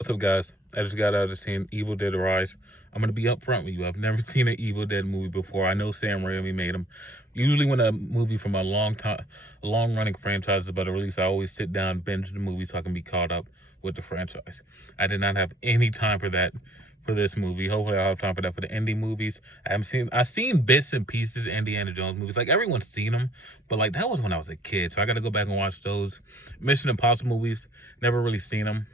What's up, guys? I just got out of seeing Evil Dead Rise. I'm gonna be upfront with you. I've never seen an Evil Dead movie before. I know Sam Raimi made them. Usually, when a movie from a long-running franchise is about to release, I always sit down, binge the movie, so I can be caught up with the franchise. I did not have any time for that for this movie. Hopefully, I'll have time for that for the indie movies. I've seen bits and pieces of Indiana Jones movies. Like, everyone's seen them, but like that was when I was a kid, so I got to go back and watch those. Mission Impossible movies, never really seen them.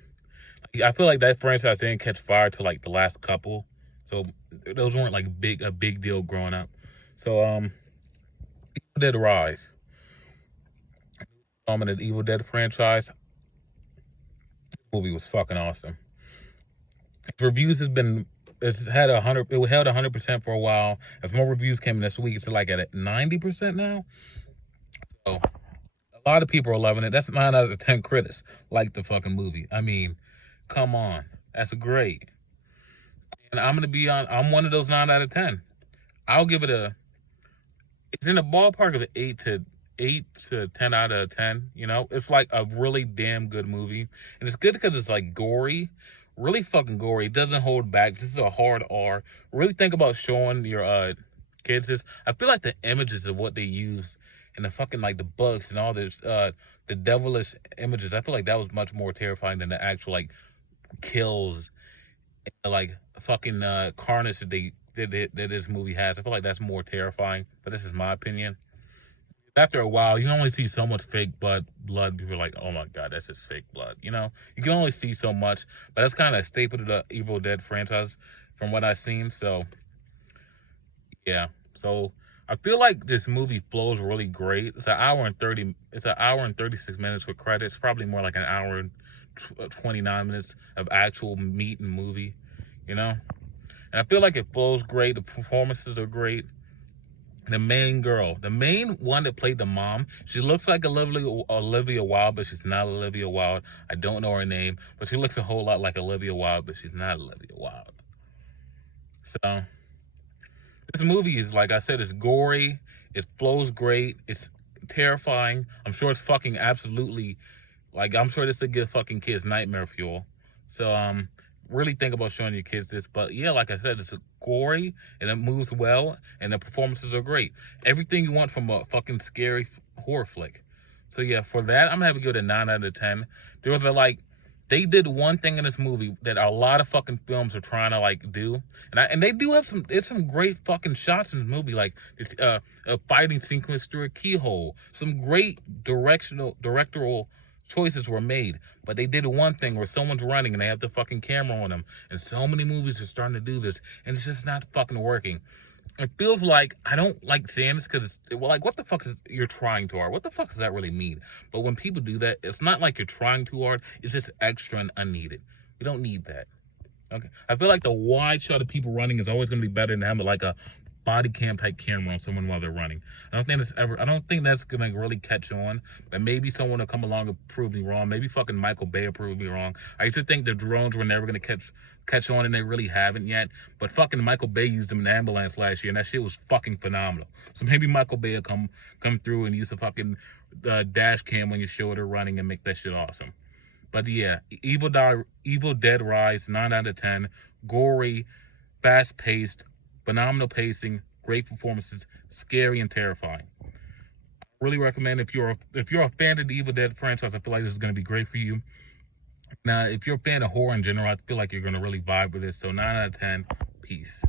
I feel like that franchise didn't catch fire to like the last couple, so those weren't like a big deal growing up. So Evil Dead Rise, in the Evil Dead franchise, this movie was fucking awesome. Its reviews it's held 100% for a while. As more reviews came in this week, it's like at 90% now. So a lot of people are loving it. That's 9 out of 10 critics like the fucking movie. I mean, come on, that's great. And I'm one of those 9 out of 10. I'll give it it's in the ballpark of 8 to 10 out of 10. You know, it's like a really damn good movie. And it's good because it's like gory, really fucking gory. It doesn't hold back. This is a hard R. Really think about showing your kids this. I feel like the images of what they use and the fucking like the bugs and all this, the devilish images, I feel like that was much more terrifying than the actual like kills, like fucking carnage that this movie has. I feel like that's more terrifying, but this is my opinion. After a while, you can only see so much fake blood before like, oh my god, that's just fake blood. You know, you can only see so much, but that's kind of a staple to the Evil Dead franchise from what I've seen. So yeah, so I feel like this movie flows really great. It's an hour and 36 minutes with credits. Probably more like an hour and 29 minutes of actual meat and movie, you know? And I feel like it flows great. The performances are great. The main one that played the mom, she looks like Olivia Wilde, but she's not Olivia Wilde. I don't know her name, but she looks a whole lot like Olivia Wilde, but she's not Olivia Wilde. So this movie is, like I said, it's gory, it flows great, it's terrifying. I'm sure it's fucking absolutely, like, I'm sure this will give fucking kids nightmare fuel. So, really think about showing your kids this. But yeah, like I said, it's gory, and it moves well, and the performances are great. Everything you want from a fucking scary horror flick. So yeah, for that, I'm gonna have to give it a 9 out of 10. There was they did one thing in this movie that a lot of fucking films are trying to like do, and they do have some great fucking shots in the movie, like a fighting sequence through a keyhole. Some great directorial choices were made, but they did one thing where someone's running and they have the fucking camera on them, and so many movies are starting to do this, and it's just not fucking working. It feels like I don't like saying this because like, what the fuck is you're trying too hard? What the fuck does that really mean? But when people do that, it's not like you're trying too hard. It's just extra and unneeded. We don't need that. Okay. I feel like the wide shot of people running is always going to be better than having like a body cam type camera on someone while they're running. I don't think that's gonna really catch on, but maybe someone will come along and prove me wrong. Maybe fucking Michael Bay will prove me wrong. I used to think the drones were never gonna catch on, and they really haven't yet, but fucking Michael Bay used them in the ambulance last year, and that shit was fucking phenomenal. So maybe Michael Bay will come through and use the fucking dash cam when you show it running and make that shit awesome. But yeah, Evil Dead Rise, 9 out of 10. Gory, fast-paced, phenomenal pacing, great performances, scary and terrifying. I really recommend if you're a fan of the Evil Dead franchise. I feel like this is going to be great for you. Now, if you're a fan of horror in general, I feel like you're going to really vibe with this. So 9 out of 10. Peace.